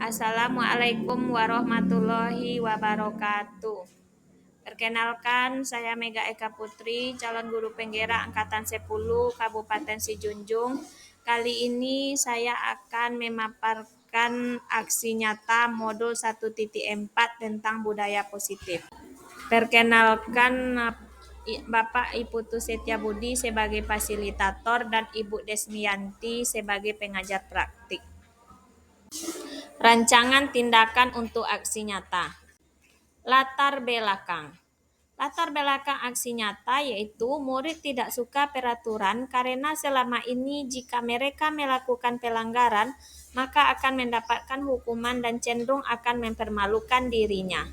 Assalamualaikum warahmatullahi wabarakatuh. Perkenalkan, saya Mega Eka Putri, calon guru penggera Angkatan 10 Kabupaten Sijunjung. Kali ini saya akan memaparkan aksi nyata modul 1.4 tentang budaya positif. Perkenalkan, Bapak Iputu Setiabudi sebagai fasilitator dan Ibu Desmianti sebagai pengajar praktik. Rancangan tindakan untuk aksi nyata. Latar belakang. Latar belakang aksi nyata yaitu murid tidak suka peraturan karena selama ini jika mereka melakukan pelanggaran, maka akan mendapatkan hukuman dan cenderung akan mempermalukan dirinya.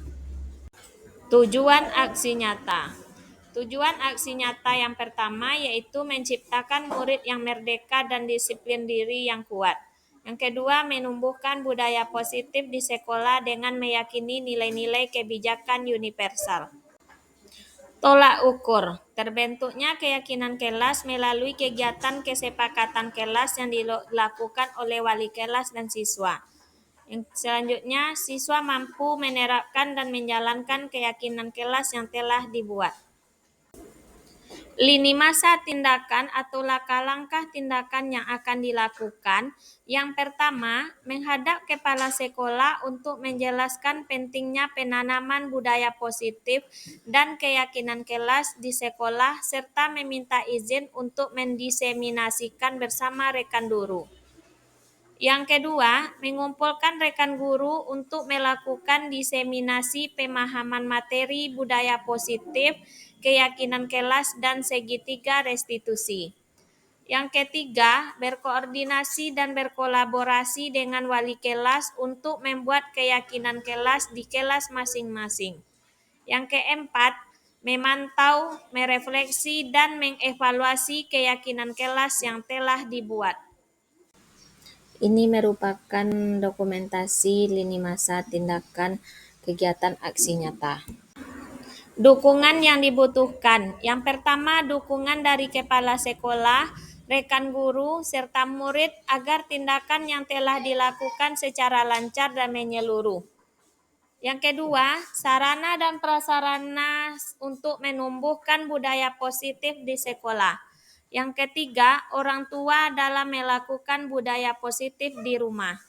Tujuan aksi nyata. Tujuan aksi nyata yang pertama yaitu menciptakan murid yang merdeka dan disiplin diri yang kuat. Yang kedua, menumbuhkan budaya positif di sekolah dengan meyakini nilai-nilai kebijakan universal. Tolak ukur. Terbentuknya keyakinan kelas melalui kegiatan kesepakatan kelas yang dilakukan oleh wali kelas dan siswa. Yang selanjutnya, siswa mampu menerapkan dan menjalankan keyakinan kelas yang telah dibuat. Lini masa tindakan atau langkah-langkah tindakan yang akan dilakukan. Yang pertama, menghadap kepala sekolah untuk menjelaskan pentingnya penanaman budaya positif dan keyakinan kelas di sekolah serta meminta izin untuk mendiseminasikan bersama rekan guru. Yang kedua, mengumpulkan rekan guru untuk melakukan diseminasi pemahaman materi budaya positif, keyakinan kelas, dan segitiga restitusi. Yang ketiga, berkoordinasi dan berkolaborasi dengan wali kelas untuk membuat keyakinan kelas di kelas masing-masing. Yang keempat, memantau, merefleksi, dan mengevaluasi keyakinan kelas yang telah dibuat. Ini merupakan dokumentasi lini masa tindakan kegiatan aksi nyata. Dukungan yang dibutuhkan. Yang pertama, dukungan dari kepala sekolah, rekan guru, serta murid agar tindakan yang telah dilakukan secara lancar dan menyeluruh. Yang kedua, sarana dan prasarana untuk menumbuhkan budaya positif di sekolah. Yang ketiga, orang tua dalam melakukan budaya positif di rumah.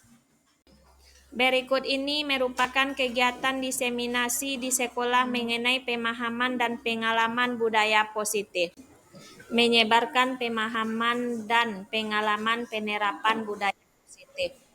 Berikut ini merupakan kegiatan diseminasi di sekolah mengenai pemahaman dan pengalaman budaya positif. Menyebarkan pemahaman dan pengalaman penerapan budaya positif.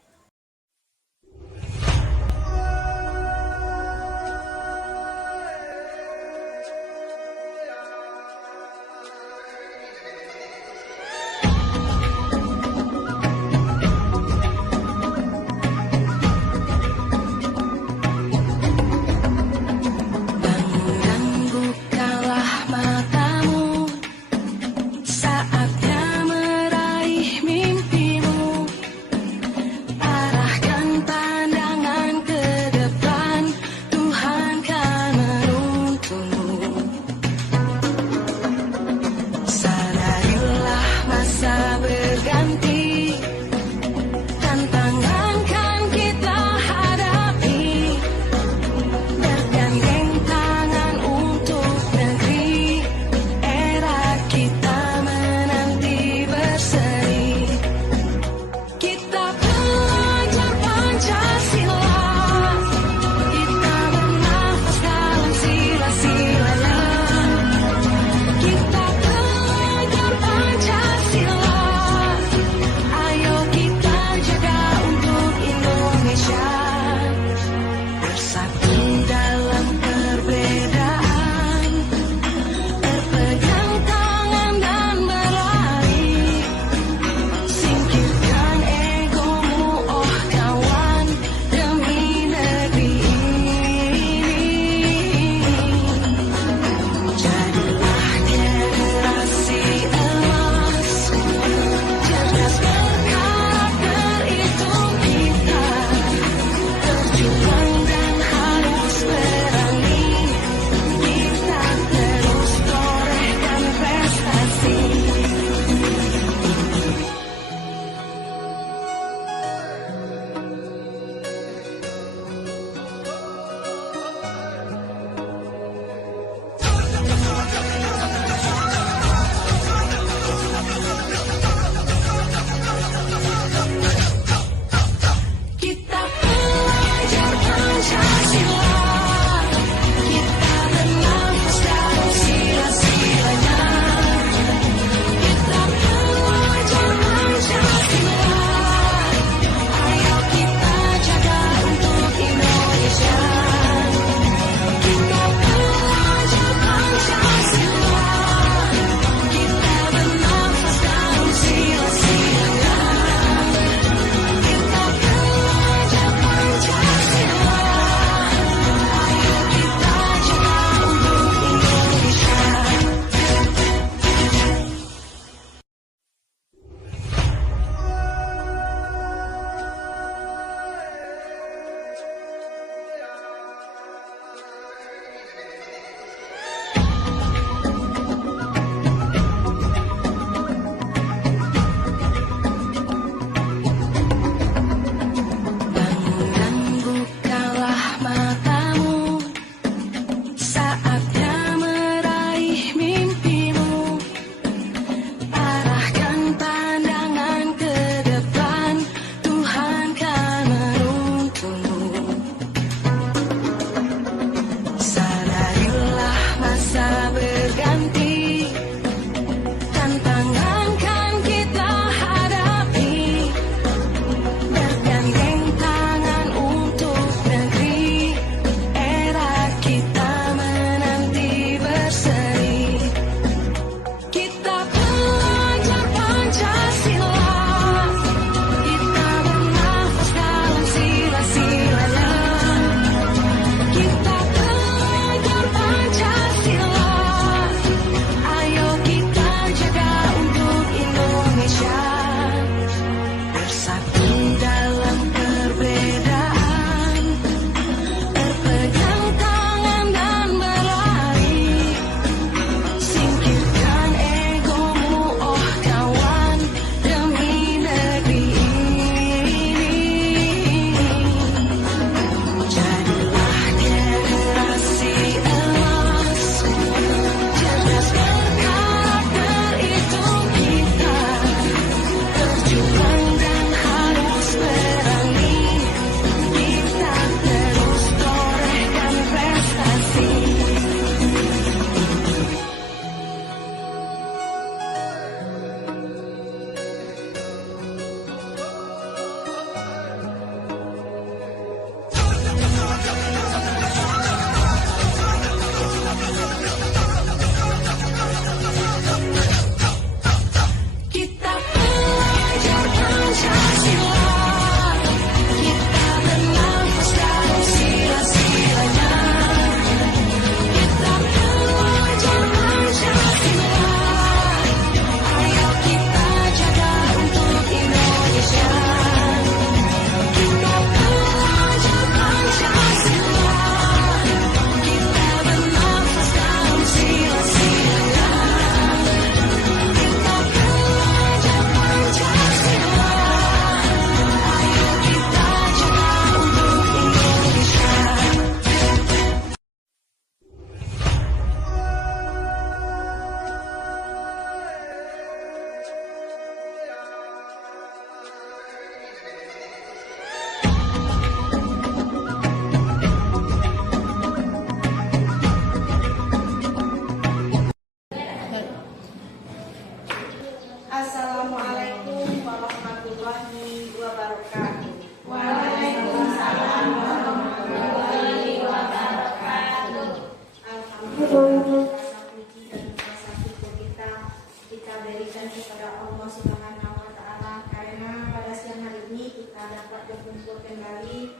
berkumpul kembali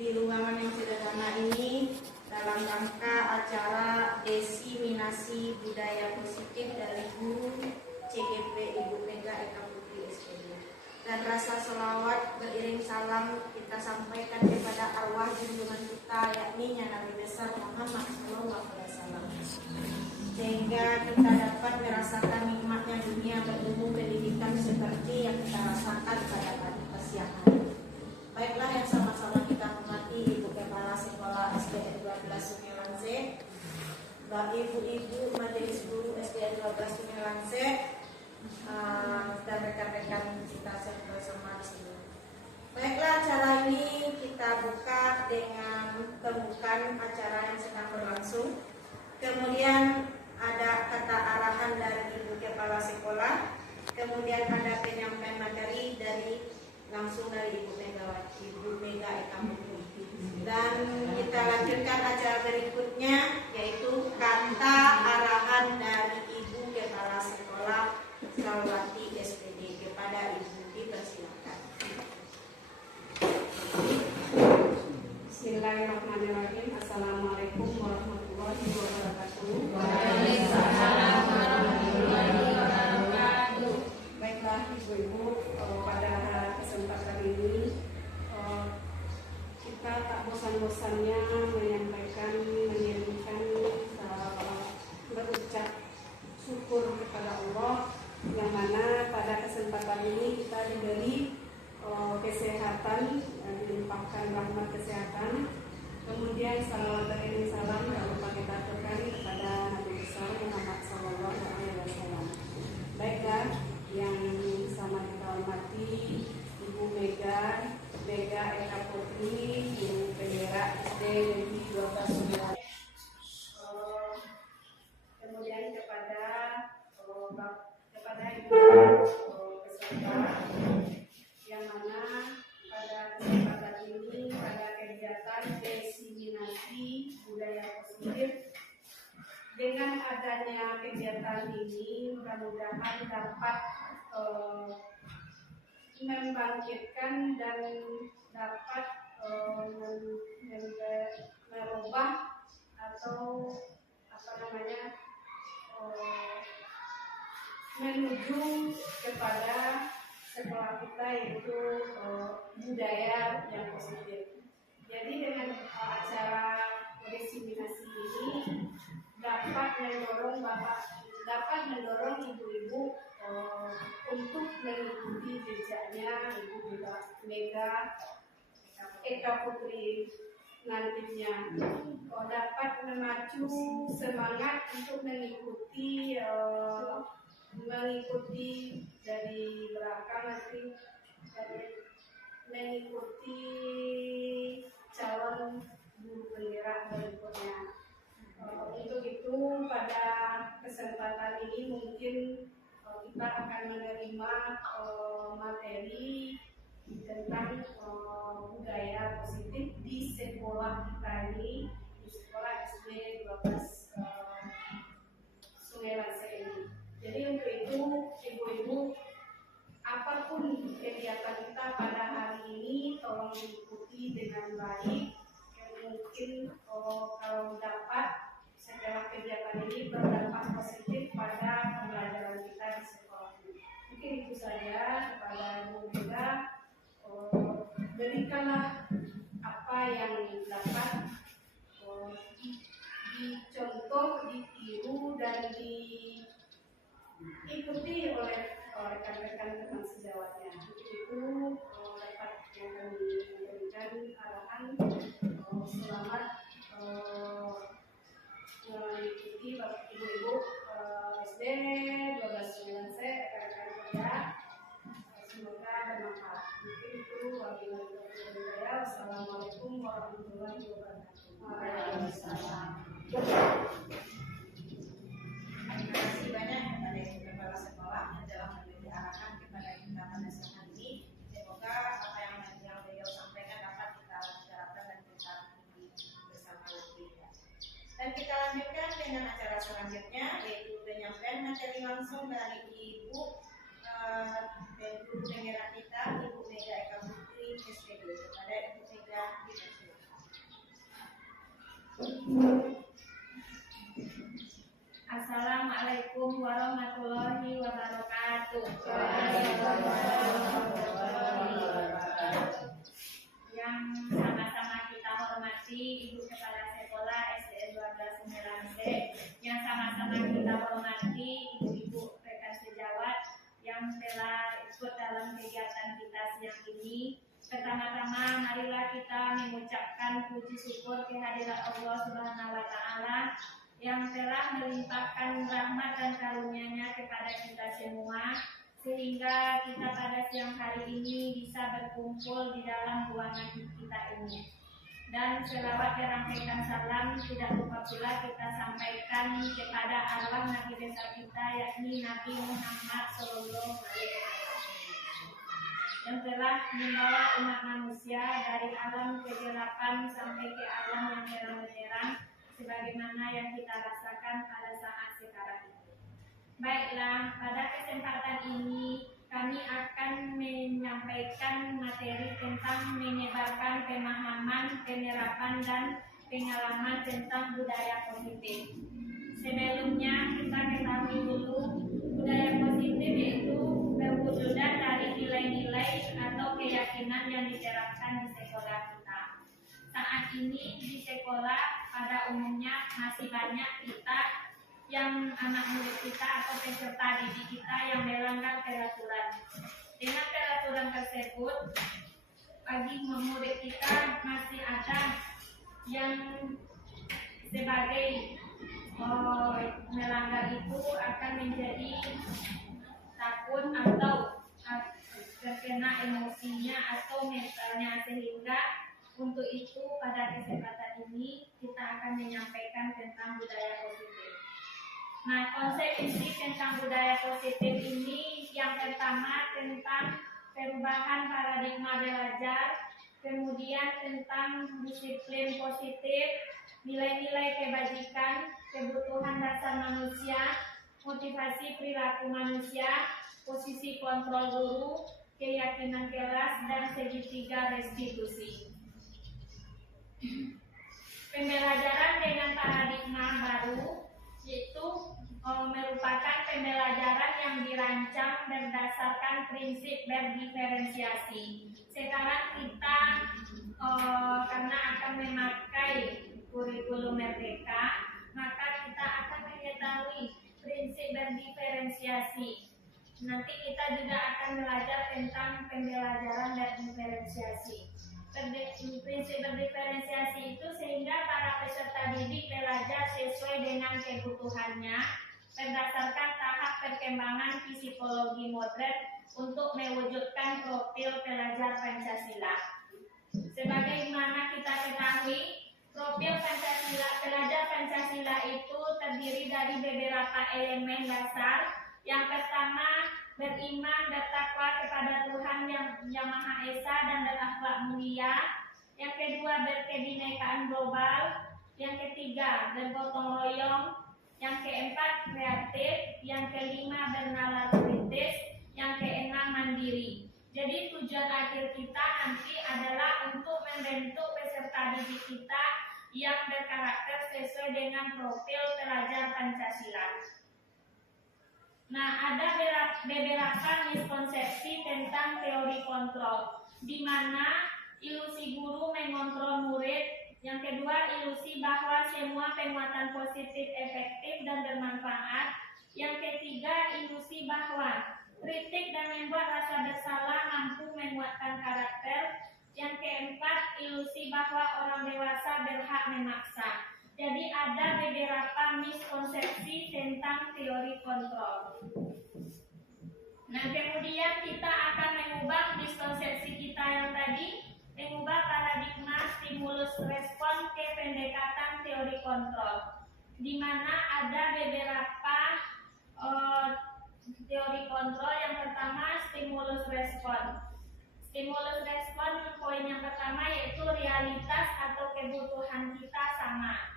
di ruangan yang sederhana ini dalam rangka acara Diseminasi Budaya Positif dari Guru CGP Ibu Mega Eka Putri SPD. Dan rasa sholawat beriring salam kita sampaikan kepada arwah junjungan kita, yakni Nabi besar Muhammad SAW, sehingga kita dapat merasakan nikmatnya dunia berilmu pendidikan seperti yang kita rasakan pada siang hari. Baiklah, yang sama-sama kita hormati Ibu Kepala Sekolah SDN 12 Sungai Langse, Ibu-ibu Majelis Guru SDN 12 Sungai Langse, dan rekan-rekan kita bersama di sini. Baiklah, acara ini kita buka dengan pembukaan acara yang sedang berlangsung. Kemudian ada kata arahan dari Ibu Kepala Sekolah, kemudian ada penyampaian materi langsung dari Ibu Mega Eka Putri. Dan kita lanjutkan acara berikutnya, yaitu kata arahan dari Ibu Kepala Sekolah Salwati SPD kepada Ibu. Dipersilakan. Bismillahirrahmanirrahim. Assalamualaikum warahmatullahi wabarakatuh. Waalaikumsalam warahmatullahi wabarakatuh. Baiklah ibu-ibu, pada kesempatan ini kita tak bosan-bosannya mengirimkan berucap syukur kepada Allah, yang mana pada kesempatan ini kita diberi kesehatan, dilimpahkan rahmat kesehatan. Kemudian salawat beriring salam tak lupa kita aturkan kepada Nabi besar Muhammad SAW. Baiklah, yang sama kita hormati Ibu Mega Eka Putri, Ibu Bendera SD Negeri 12 Sungai. Kemudian kepada Ibu peserta, yang mana pada kesempatan ini pada kegiatan Diseminasi Budaya Positif, dengan adanya kegiatan ini mudah-mudahan dapat membangkitkan dan dapat merubah atau menuju kepada sekolah kita, yaitu budaya yang positif. Jadi dengan acara diseminasi ini dapat mendorong ibu-ibu untuk mengikuti jejaknya Ibu Mega Eka Putri nantinya, dapat memacu semangat untuk mengikuti dari belakang nanti, mengikuti calon guru penggerak berikutnya. Untuk itu pada kesempatan ini mungkin kita akan menerima materi tentang budaya positif di sekolah kita ini, di sekolah SD 12 Sungai Langse ini. Jadi untuk itu ibu-ibu, apapun kegiatan kita pada hari ini tolong diikuti dengan baik. Mungkin kalau dapat setelah kegiatan ini berdampak positif pada pembelajaran kita di sekolah ini. Mungkin itu saja kepada Bu Mega. Berikanlah apa yang dapat dicontoh, ditiru dan diikuti oleh rekan-rekan teman sejawatnya. Itu dapat yang kami memberikan arahan. Selamat mengikuti Bapak Ibu SD 12 Sungai Langse, rekan-rekan kerja. Semoga bermanfaat. Mungkin itu wabillahi taufiq wal hidayah. Wassalamualaikum warahmatullahi wabarakatuh. Waalaikumsalam. Terima kasih banyak kepada Ibu Kepala Sekolah yang telah memberi arahan kepada kita pada siang hari ini. Semoga apa yang beliau sampaikan dapat kita terapkan dan kita ikuti bersama kita. Dan kita lanjutkan dengan acara selanjutnya, yaitu penyampaian materi langsung dari Ibu Guru Penggerak kita, Ibu Mega Eka Putri SPD, kepada Assalamualaikum warahmatullahi wabarakatuh. Yang sama-sama kita hormati Ibu Kepala Sekolah SDN 12 Sumelanse, yang sama-sama kita hormati Ibu-Ibu rekan sejawat yang telah ikut dalam kegiatan kita siang ini. Pertama-tama marilah kita mengucapkan puji syukur kehadirat Allah Subhanahu wa taala yang telah melimpahkan rahmat dan karunia-Nya kepada kita semua, sehingga kita pada siang hari ini bisa berkumpul di dalam ruangan kita ini. Dan selawat dirangkaikan salam tidak lupa pula kita sampaikan kepada arwah Nabi besar kita, yakni Nabi Muhammad SAW, yang telah membawa umat manusia dari alam kegelapan sampai ke alam yang terang-benderang, sebagaimana yang kita rasakan pada saat sekarang ini. Baiklah, pada kesempatan ini kami akan menyampaikan materi tentang menyebarkan pemahaman, penerapan, dan pengalaman tentang budaya positif. Sebelumnya kita ketahui dulu budaya positif itu berwujudan dari nilai-nilai atau keyakinan yang diterapkan di sekolah kita. Saat ini di sekolah pada umumnya masih banyak kita yang anak murid kita atau peserta didik kita yang melanggar peraturan. Dengan peraturan tersebut, bagi murid kita masih ada yang sebagai melanggar itu akan menjadi takut atau terkena emosinya atau mentalnya, sehingga untuk itu pada kesempatan ini kita akan menyampaikan tentang budaya positif. Nah, konsep inti tentang budaya positif ini yang pertama tentang perubahan paradigma belajar, kemudian tentang disiplin positif, nilai-nilai kebajikan, kebutuhan dasar manusia, motivasi perilaku manusia, posisi kontrol guru, keyakinan kelas, dan segitiga restitusi. Pembelajaran dengan paradigma baru yaitu merupakan pembelajaran yang dirancang berdasarkan prinsip berdiferensiasi. Sekarang kita karena akan memakai kurikulum merdeka, maka kita akan mengetahui prinsip berdiferensiasi. Nanti kita juga akan belajar tentang pembelajaran berdiferensiasi. Prinsip berdiferensiasi itu sehingga para peserta didik belajar sesuai dengan kebutuhannya berdasarkan tahap perkembangan psikologi modern untuk mewujudkan profil pelajar Pancasila. Sebagaimana kita ketahui, profil Pancasila, pelajar Pancasila itu terdiri dari beberapa elemen dasar. Yang pertama, beriman, bertakwa kepada Tuhan yang Maha Esa dan berakhlak mulia. Yang kedua, berkebinekaan global. Yang ketiga, bergotong royong. Yang keempat, kreatif. Yang kelima, bernalar kritis. Yang keenam, mandiri. Jadi tujuan akhir kita nanti adalah untuk membentuk peserta didik kita yang berkarakter sesuai dengan profil pelajar Pancasila. Nah, ada beberapa miskonsepsi tentang teori kontrol, di mana ilusi guru mengontrol murid. Yang kedua, ilusi bahwa semua penguatan positif efektif dan bermanfaat. Yang ketiga, ilusi bahwa kritik dan membuat rasa bersalah mampu menguatkan karakter. Yang keempat, ilusi bahwa orang dewasa berhak memaksa. Jadi ada beberapa miskonsepsi tentang teori kontrol. Nah, kemudian kita akan mengubah miskonsepsi kita yang tadi, mengubah paradigma stimulus respon ke pendekatan teori kontrol, di mana ada beberapa teori kontrol. Yang pertama, stimulus respon. Stimulus respon poin yang pertama yaitu realitas atau kebutuhan kita sama.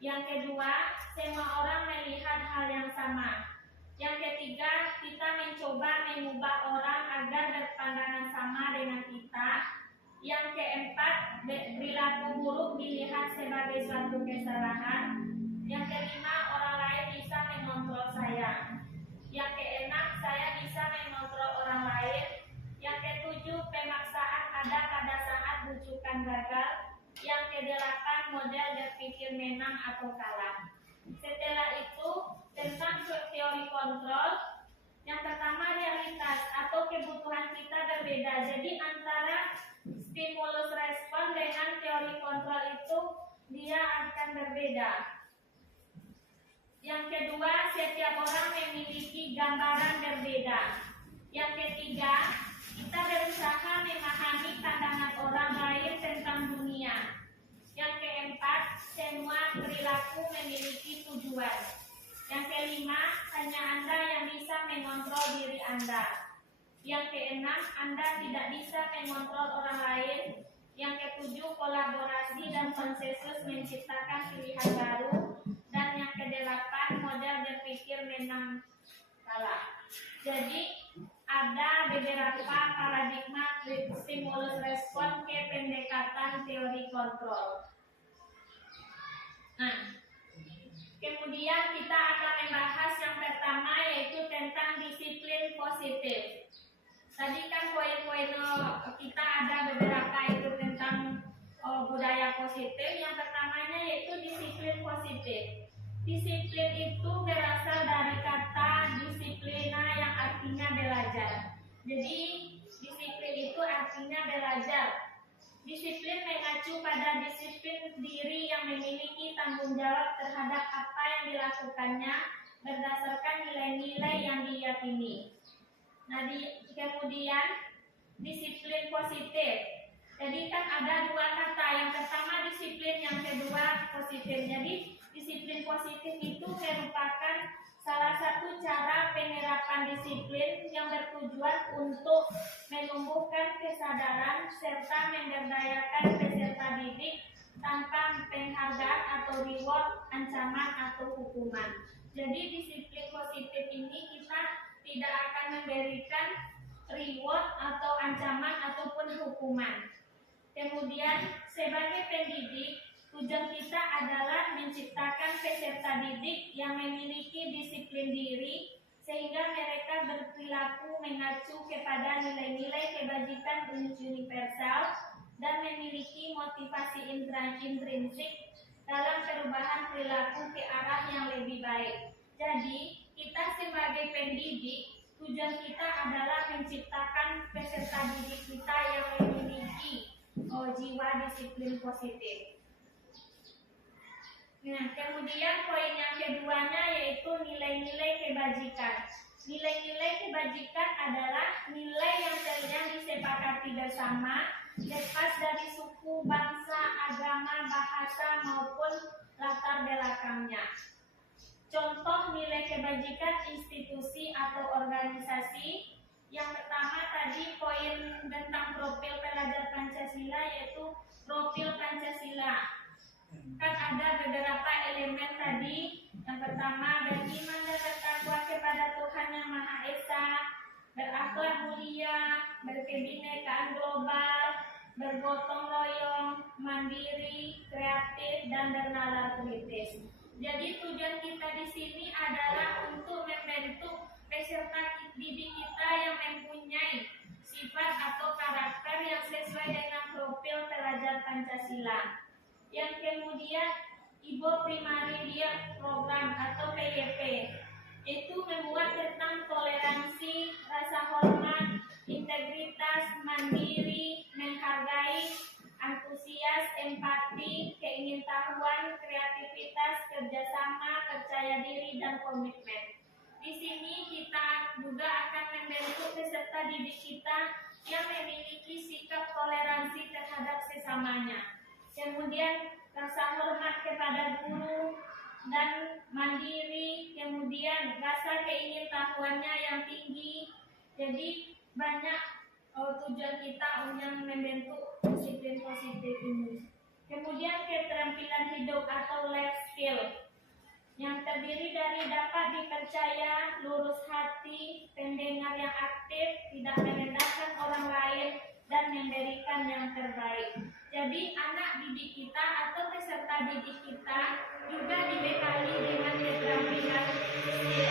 Yang kedua, semua orang melihat hal yang sama. Yang ketiga, kita mencoba mengubah orang agar berpandangan sama dengan kita. Yang keempat, perilaku buruk dilihat sebagai suatu kesalahan. Yang kelima, orang lain bisa mengontrol saya. Yang keenam, saya bisa mengontrol orang lain. Yang ketujuh, pemaksaan ada pada saat bujukan gagal. Yang kedelapan, model berpikir menang atau kalah. Setelah itu, tentang teori kontrol. Yang pertama, realitas atau kebutuhan kita berbeda. Jadi antara stimulus respon dengan teori kontrol itu dia akan berbeda. Yang kedua, setiap orang memiliki gambaran berbeda. Yang ketiga, kita berusaha memahami pandangan orang lain tentang dunia. Yang keempat, semua perilaku memiliki tujuan. Yang kelima, hanya Anda yang bisa mengontrol diri Anda. Yang keenam, Anda tidak bisa mengontrol orang lain. Yang ketujuh, kolaborasi dan konsensus menciptakan pilihan baru. Dan yang kedelapan, model berpikir menang kalah. Jadi ada beberapa paradigma stimulus respon ke pendekatan teori kontrol. Nah, kemudian kita akan membahas yang pertama, yaitu tentang disiplin positif. Tadi kan poin-poin kita ada beberapa itu tentang budaya positif. Yang pertamanya yaitu disiplin positif. Disiplin itu berasal dari kata disiplina yang artinya belajar. Jadi disiplin itu artinya belajar. Disiplin mengacu pada disiplin diri yang memiliki tanggung jawab terhadap apa yang dilakukannya berdasarkan nilai-nilai yang diyakini. Nah, kemudian disiplin positif. Jadi kan ada dua kata, yang pertama disiplin, yang kedua positif. Jadi disiplin positif itu merupakan salah satu cara penerapan disiplin yang bertujuan untuk menumbuhkan kesadaran serta memberdayakan peserta didik tanpa penghargaan atau reward, ancaman atau hukuman. Jadi disiplin positif ini kita tidak akan memberikan reward atau ancaman ataupun hukuman. Kemudian sebagai pendidik, tujuan kita adalah menciptakan peserta didik yang memiliki disiplin diri sehingga mereka berperilaku mengacu kepada nilai-nilai kebajikan universal dan memiliki motivasi intrinsik dalam perubahan perilaku ke arah yang lebih baik. Jadi, kita sebagai pendidik, tujuan kita adalah menciptakan peserta didik kita yang memiliki jiwa disiplin positif. Nah, kemudian poin yang keduanya yaitu nilai-nilai kebajikan. Nilai-nilai kebajikan adalah nilai yang disepakati bersama, lepas dari suku, bangsa, agama, bahasa maupun latar belakangnya. Contoh nilai kebajikan institusi atau organisasi. Yang pertama tadi poin tentang profil pelajar Pancasila, yaitu profil Pancasila. Kan ada beberapa elemen tadi. Yang pertama, beriman dan bertakwa kepada Tuhan Yang Maha Esa, berakhlak mulia, berkebinekaan global, bergotong royong, mandiri, kreatif, dan bernalar kritis. Jadi tujuan kita di sini adalah untuk membentuk peserta didik kita yang mempunyai sifat atau karakter yang sesuai dengan profil pelajar Pancasila. Yang kemudian Ibu Primary Dia Program atau PYP itu memuat tentang toleransi, rasa hormat, integritas, mandiri, menghargai, antusias, empati, keingintahuan, kreativitas, kerjasama, percaya diri, dan komitmen. Di sini kita juga akan membentuk peserta didik kita yang memiliki sikap toleransi terhadap sesamanya. Kemudian rasa hormat kepada guru dan mandiri, kemudian rasa keingintahuannya yang tinggi. Jadi banyak tujuan kita untuk membentuk disiplin positif ini. Kemudian keterampilan hidup atau life skill yang terdiri dari dapat dipercaya, lurus hati, pendengar yang aktif, tidak merendahkan orang lain, dan memberikan yang terbaik. Jadi anak didik kita atau peserta didik kita juga dibekali dengan keterampilan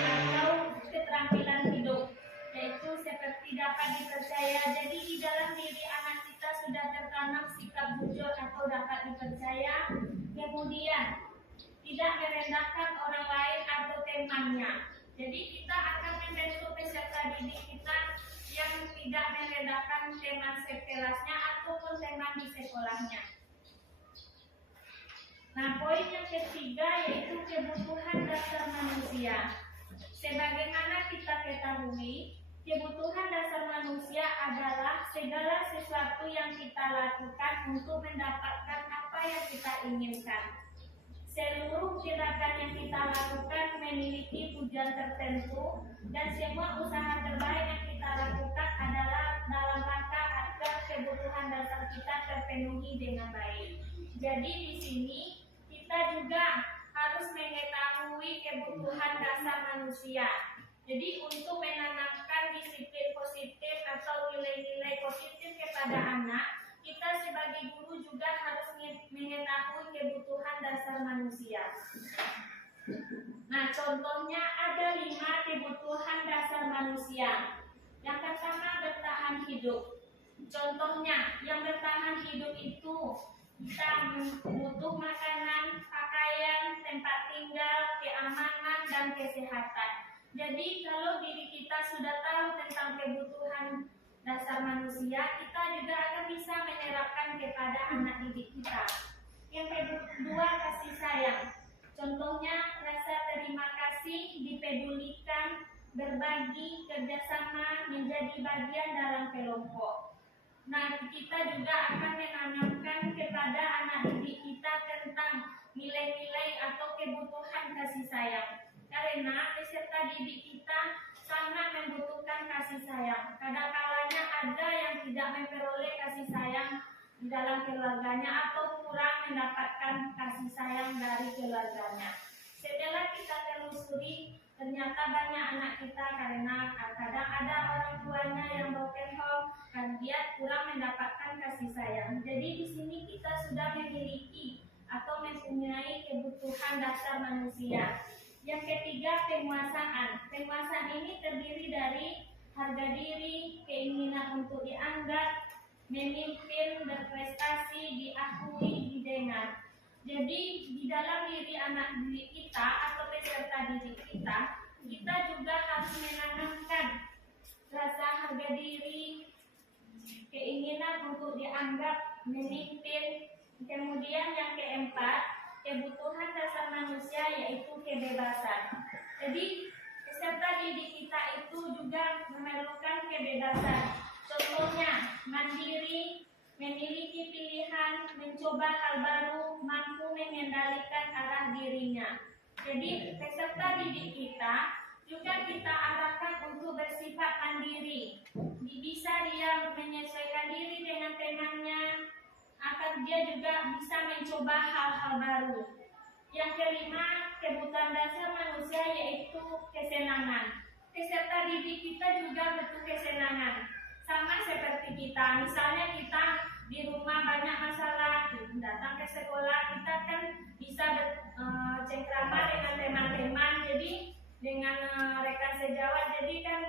atau keterampilan hidup, yaitu seperti dapat dipercaya. Jadi di dalam diri anak kita sudah tertanam sikap jujur atau dapat dipercaya, kemudian tidak merendahkan orang lain atau temannya. Jadi kita akan membentuk peserta didik kita yang tidak merendahkan teman sekelasnya ataupun teman di sekolahnya. Nah, poin yang ketiga yaitu kebutuhan dasar manusia. Sebagaimana kita ketahui, kebutuhan dasar manusia adalah segala sesuatu yang kita lakukan untuk mendapatkan apa yang kita inginkan. Seluruh gerakan yang kita lakukan memiliki tujuan tertentu dan semua usaha terbaik yang kita lakukan adalah dalam rangka agar kebutuhan dasar kita terpenuhi dengan baik. Jadi di sini kita juga harus mengetahui kebutuhan dasar manusia. Jadi untuk menanamkan disiplin positif atau nilai-nilai positif kepada anak, kita sebagai guru juga harus mengetahui kebutuhan dasar manusia. Nah, contohnya ada 5 kebutuhan dasar manusia. Yang pertama, bertahan hidup. Contohnya, yang bertahan hidup itu kita butuh makanan, pakaian, tempat tinggal, keamanan, dan kesehatan. Jadi kalau diri kita sudah tahu tentang kebutuhan dasar manusia, kita juga akan bisa menerapkan kepada anak didik kita. Yang kedua, kasih sayang. Contohnya rasa terima kasih, dipedulikan, berbagi, kerjasama, menjadi bagian dalam kelompok. Nah, kita juga akan menanamkan kepada anak didik kita tentang nilai-nilai atau kebutuhan kasih sayang. Karena peserta didik kita sangat membutuhkan kasih sayang. Kadang-kadang ada yang tidak memperoleh kasih sayang di dalam keluarganya atau kurang mendapatkan kasih sayang dari keluarganya. Setelah kita telusuri, ternyata banyak anak kita karena kadang ada orang tuanya yang broken home dan dia kurang mendapatkan kasih sayang. Jadi di sini kita sudah memiliki atau mempunyai kebutuhan dasar manusia. Yang ketiga, penguasaan. Penguasaan ini terdiri dari harga diri, keinginan untuk dianggap, memimpin, berprestasi, diakui, didengar. Jadi di dalam diri anak didik kita atau peserta didik kita juga harus menanamkan rasa harga diri, keinginan untuk dianggap, memimpin. Kemudian yang keempat, kebutuhan dasar manusia yaitu kebebasan. Jadi peserta didik kita itu juga memerlukan kebebasan. Contohnya mandiri, memiliki pilihan, mencoba hal baru, mampu mengendalikan arah dirinya. Jadi peserta didik kita juga kita arahkan untuk bersifat mandiri. Bisa dia menyesuaikan diri dengan temannya, agar dia juga bisa mencoba hal-hal baru. Yang kelima, kebutuhan dasar manusia yaitu kesenangan. Peserta didik kita juga butuh kesenangan. Sama seperti kita, misalnya kita di rumah banyak masalah, datang ke sekolah, kita kan bisa cengkrama dengan teman-teman, jadi dengan rekan sejawat, jadi kan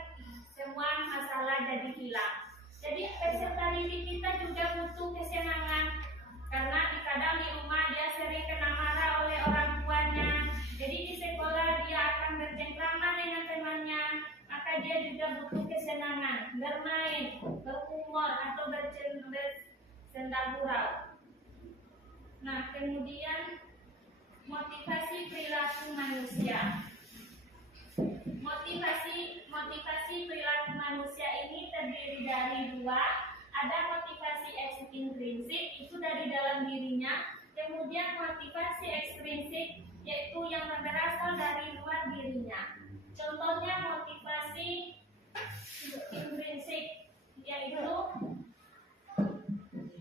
semua masalah jadi hilang. Jadi peserta didik kita juga butuh kesenangan, karena kadang di rumah dia sering kena marah oleh orang tuanya. Jadi di sekolah dia akan bercengkrama dengan temannya, maka dia juga butuh kesenangan, bermain, berhumor atau bersenda gurau. Nah, kemudian motivasi perilaku manusia. Motivasi perilaku manusia ini terdiri dari 2. Ada motivasi intrinsik, itu dari dalam dirinya. Kemudian motivasi ekstrinsik, yaitu yang berasal dari luar dirinya. Contohnya motivasi intrinsik, yaitu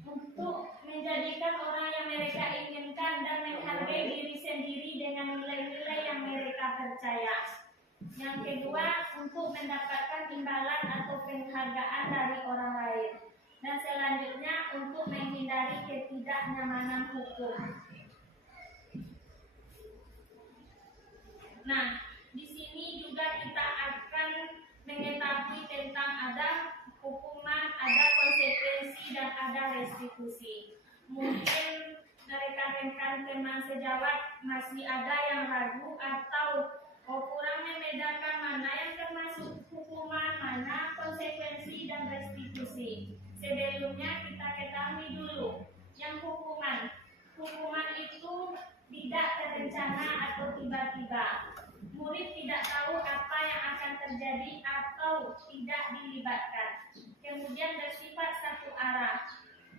untuk menjadikan orang yang mereka inginkan dan menghargai diri sendiri dengan nilai-nilai yang mereka percaya. Yang kedua, untuk mendapatkan imbalan atau penghargaan dari orang lain. Dan selanjutnya untuk menghindari ketidaknyamanan hukum. Nah, di sini juga kita akan mengetahui tentang ada hukuman, ada konsekuensi, dan ada restitusi. Mungkin rekan-rekan teman sejawat masih ada yang ragu atau kurang membedakan mana yang termasuk hukuman, mana konsekuensi dan restitusi. Sebelumnya kita ketahui dulu yang hukuman. Hukuman itu tidak terencana atau tiba-tiba. Murid tidak tahu apa yang akan terjadi atau tidak dilibatkan. Kemudian bersifat satu arah.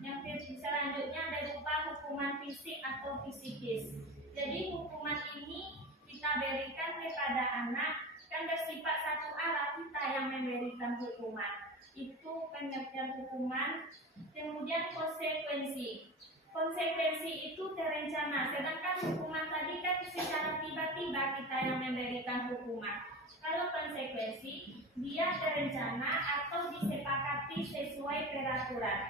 Yang selanjutnya berupa hukuman fisik atau psikis. Jadi hukuman ini kita berikan kepada anak kan bersifat satu arah, kita yang memberikan hukuman. Itu pengertian hukuman. Kemudian konsekuensi. Konsekuensi itu terencana, sedangkan hukuman tadi kan secara tiba-tiba kita yang memberikan hukuman. Kalau konsekuensi, dia terencana atau disepakati sesuai peraturan.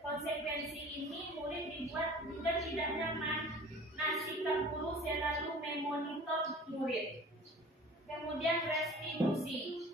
Konsekuensi ini murid dibuat juga tidak nyaman. Nah, sikap guru selalu memonitor murid. Kemudian restitusi.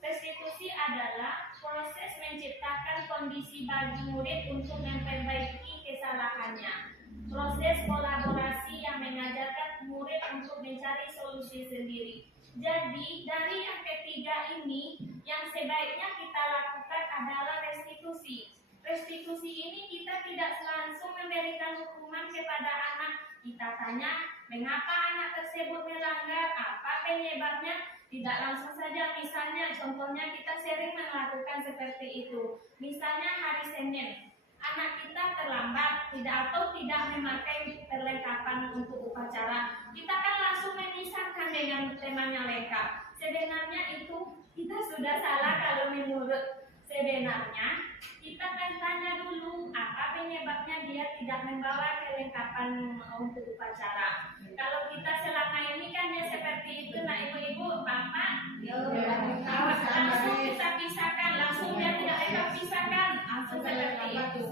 Restitusi adalah proses menciptakan kondisi bagi murid untuk memperbaiki kesalahannya. Proses kolaborasi yang mengajarkan murid untuk mencari solusi sendiri. Jadi, dari yang ketiga ini, yang sebaiknya kita lakukan adalah restitusi. Restitusi ini kita tidak langsung memberikan hukuman kepada anak. Kita tanya, mengapa anak tersebut melanggar, apa penyebabnya. Tidak langsung saja, misalnya contohnya kita sering melakukan seperti itu. Misalnya hari Senin, anak kita terlambat atau tidak memakai perlengkapan untuk upacara. Kita kan langsung memisahkan dengan temanya lengkap. Sebenarnya itu kita sudah salah kalau menurut sebenarnya. Kita kan tanya dulu apa penyebabnya dia tidak membawa kelengkapan untuk upacara. Kalau kita selama ini kan ya seperti itu, nah ibu-ibu, bapak, langsung kita pisahkan, langsung dia tidak lengkap pisahkan, langsung seperti itu.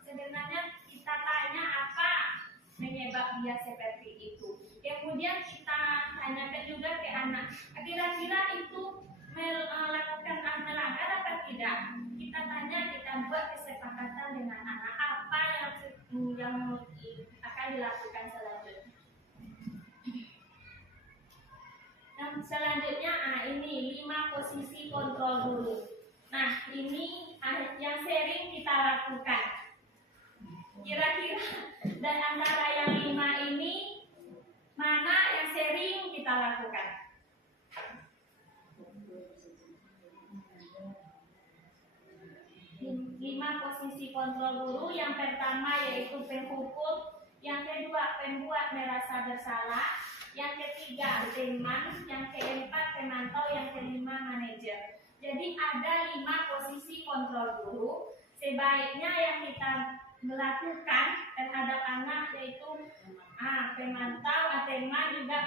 Sebenarnya kita tanya apa penyebab dia seperti itu. Kemudian kita tanyakan juga ke anak, kira-kira itu melakukan melanggar atau tidak. Kita tanya, kita buat kesepakatan dengan anak apa yang akan dilakukan selanjutnya. Dan selanjutnya ini 5 posisi kontrol guru. Nah, ini yang sering kita lakukan. Kira-kira dan antara yang 5 ini mana yang sering kita lakukan? 5 posisi kontrol guru. Yang pertama yaitu penghukum, yang kedua pembuat merasa bersalah, yang ketiga teman, yang keempat pemantau, yang kelima manajer. Jadi ada 5 posisi kontrol guru. Sebaiknya yang kita melakukan terhadap anak yaitu pemantau, teman, juga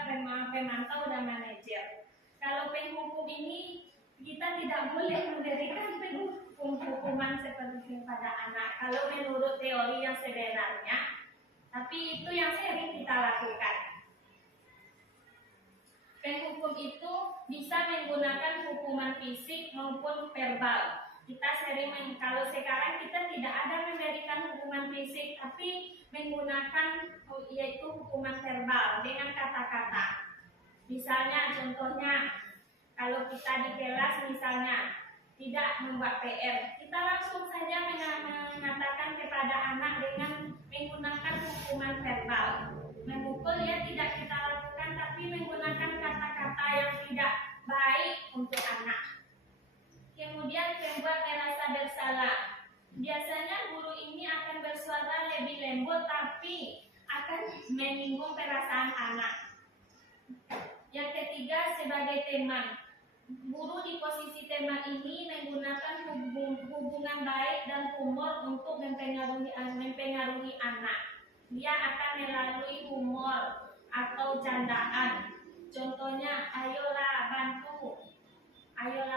pemantau dan manajer. Kalau penghukum ini kita tidak boleh memberikan hukuman seperti pada anak kalau menurut teori yang sebenarnya, tapi itu yang sering kita lakukan. Penghukum itu bisa menggunakan hukuman fisik maupun verbal. Kita sering kalau sekarang kita tidak ada memberikan hukuman fisik, tapi menggunakan yaitu hukuman verbal dengan kata-kata. Misalnya contohnya kalau kita di kelas misalnya tidak membuat PR, kita langsung saja mengatakan kepada anak dengan menggunakan hukuman verbal. Memukul ya tidak kita lakukan, tapi menggunakan kata-kata yang tidak baik untuk anak. Kemudian membuat merasa bersalah. Biasanya guru ini akan bersuara lebih lembut, tapi akan menyinggung perasaan anak. Yang ketiga sebagai teman. Guru di posisi teman ini menggunakan hubungan baik dan humor untuk mempengaruhi anak. Dia akan melalui humor atau candaan. Contohnya, ayolah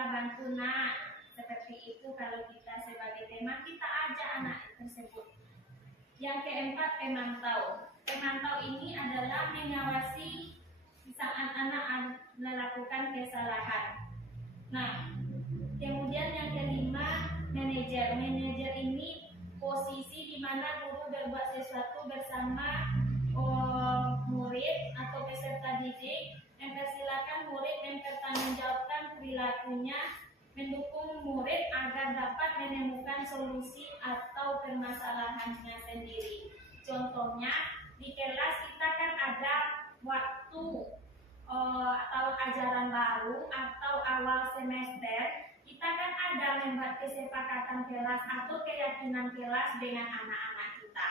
bantu nak, seperti itu kalau kita sebagai tema kita ajak anak tersebut. Yang keempat, pemantau. Pemantau ini adalah mengawasi saat anak melakukan kesalahan. Nah, kemudian yang kelima, manajer. Manajer ini posisi di mana guru berbuat sesuatu bersama murid atau peserta didik, mempersilakan murid mempertanggungjawabkan perilakunya, mendukung murid agar dapat menemukan solusi atau permasalahannya sendiri. Contohnya, di kelas kita kan ada waktu tahun ajaran baru atau awal semester, kita kan ada membuat kesepakatan kelas atau keyakinan kelas dengan anak-anak kita.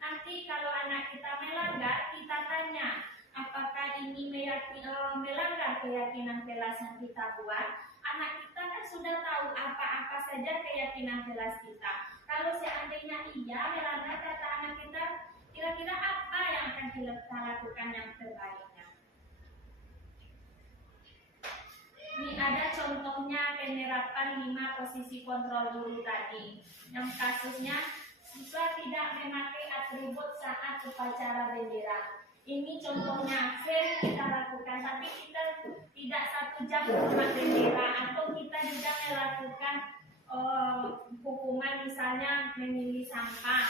Nanti kalau anak kita melanggar, kita tanya apakah ini melanggar keyakinan kelas yang kita buat. Anak kita kan sudah tahu apa-apa saja keyakinan kelas kita. Kalau seandainya iya melanggar, kata anak kita, kira-kira apa yang akan kita lakukan yang terbaiknya. Ini ada contohnya penerapan 5 posisi kontrol guru tadi. Yang kasusnya siswa tidak memakai atribut saat upacara bendera. Ini contohnya sering kita lakukan, tapi kita tidak 1 jam hormat bendera atau kita juga melakukan hukuman misalnya memilih sampah.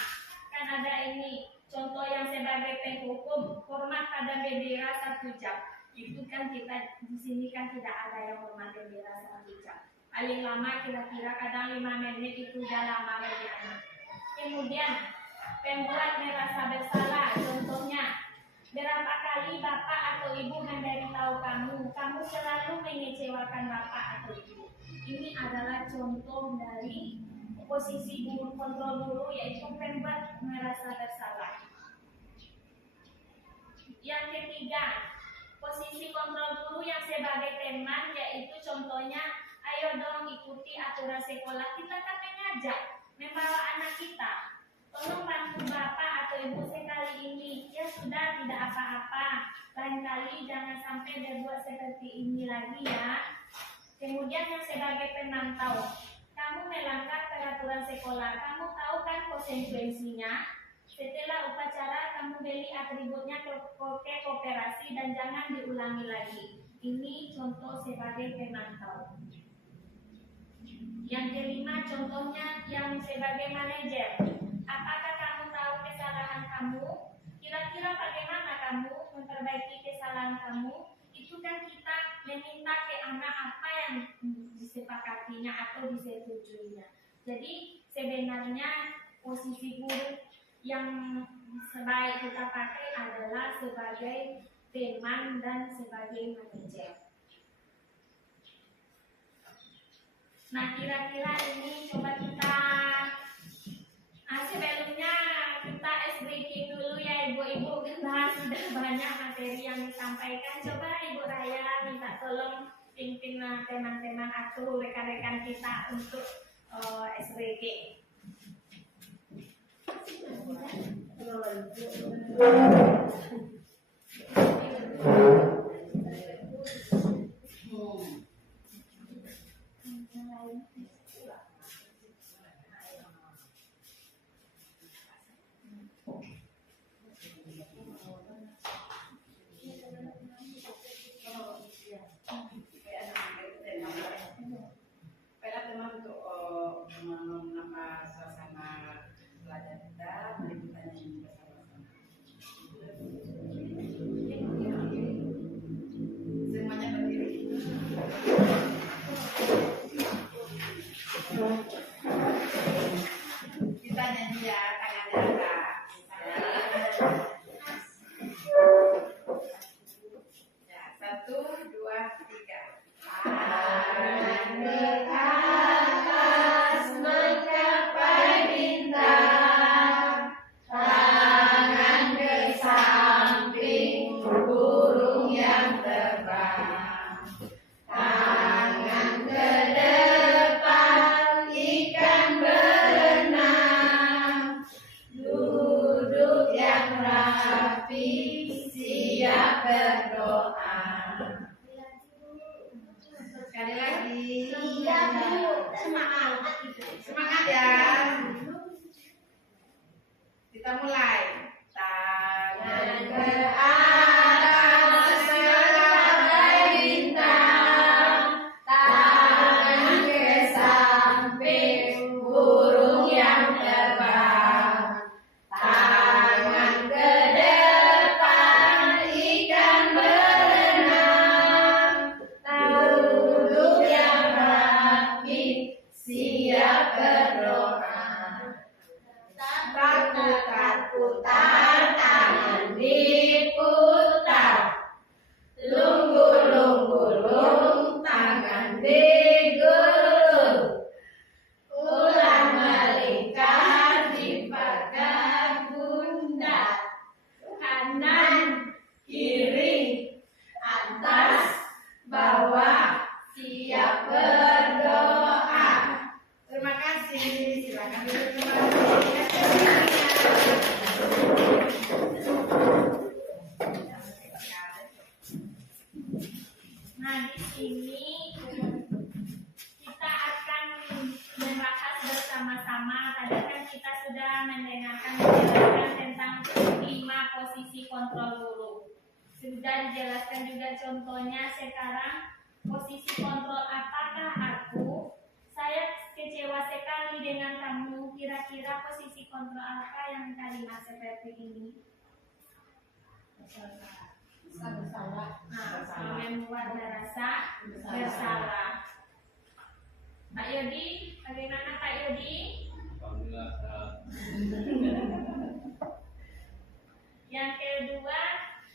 Kan ada ini contoh yang sebagai penghukum hormat pada bendera 1 jam. Itu kan kita di sini kan tidak ada yang hormat bendera 1 jam. Paling lama kira-kira kadang 5 menit itu sudah lama bagi anak. Kemudian pembuat merasa bersalah. Contohnya, berapa kali bapak atau ibu memberitahu kamu selalu mengecewakan bapak atau ibu. Ini adalah contoh dari posisi guru kontrol guru, yaitu pembuat merasa bersalah. Yang ketiga, posisi kontrol guru yang sebagai teman, yaitu contohnya, ayo dong ikuti aturan sekolah. Kita kan mengajak, membawa anak kita. Tolong bantu bapak atau ibu sekali ini. Ya sudah, tidak apa-apa. Lain kali jangan sampai berbuat seperti ini lagi ya. Kemudian yang sebagai pemantau, kamu melanggar peraturan sekolah. Kamu tahu kan konsekuensinya. Setelah upacara kamu beli atributnya ke koperasi dan jangan diulangi lagi. Ini contoh sebagai pemantau. Yang kelima contohnya yang sebagai manajer. Apakah kamu tahu kesalahan kamu? Kira-kira bagaimana kamu memperbaiki kesalahan kamu? Itu kan kita meminta ke anak apa yang disepakatinya atau disetujuinya. Jadi sebenarnya posisi guru yang sebaik kita pakai adalah sebagai teman dan sebagai manajer. Nah, kira-kira ini coba kita sebelumnya kita SBK dulu ya ibu-ibu, karena sudah banyak materi yang disampaikan. Coba Ibu Raya minta tolong pimpin teman-teman atau rekan-rekan kita untuk SBK. Kita mulai. Tangan ke atas menggapai bintang, tangan ke samping burung yang terbang, tangan ke depan ikan berenang, duduk yang rapi siap berdoa. Putar tangan diputar, lung tangan digulung, ulang melingkar di pagar bunda, kanan kiri atas bawah siap berdoa. Terima kasih. Silakan duduk kembali. Nah, di sini kita akan membahas bersama-sama. Tadi kan kita sudah mendengarkan penjelasan tentang 5 posisi kontrol dulu. Sudah dijelaskan juga contohnya. Sekarang posisi kontrol apakah aku? Saya kecewa sekali dengan kamu. Kira-kira posisi kontrol apa yang kalimat seperti ini? Nah, membuat merasa bersalah. Pak Yodi, bagaimana Pak Yodi? Yang kedua,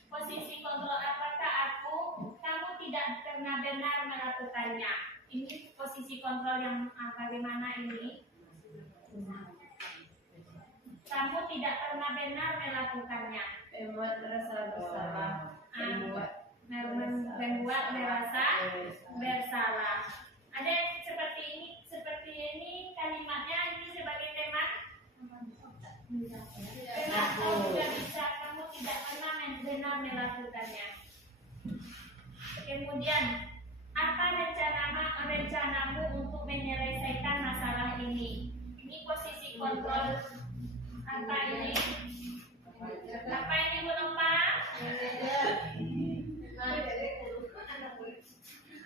posisi kontrol apakah aku? Kamu tidak pernah benar melakukannya. Ini posisi kontrol yang bagaimana ini? Kamu tidak pernah benar melakukannya. Membuat merasa bersalah. Membuat merasa bersalah. Ada seperti ini kalimatnya ini sebagai tema. Kenapa tidak bisa? Kamu tidak pernah benar melakukannya. Kemudian, apa rencanamu untuk menyelesaikan masalah ini? Ini posisi kontrol apa ini? Apa ini Bu Nova?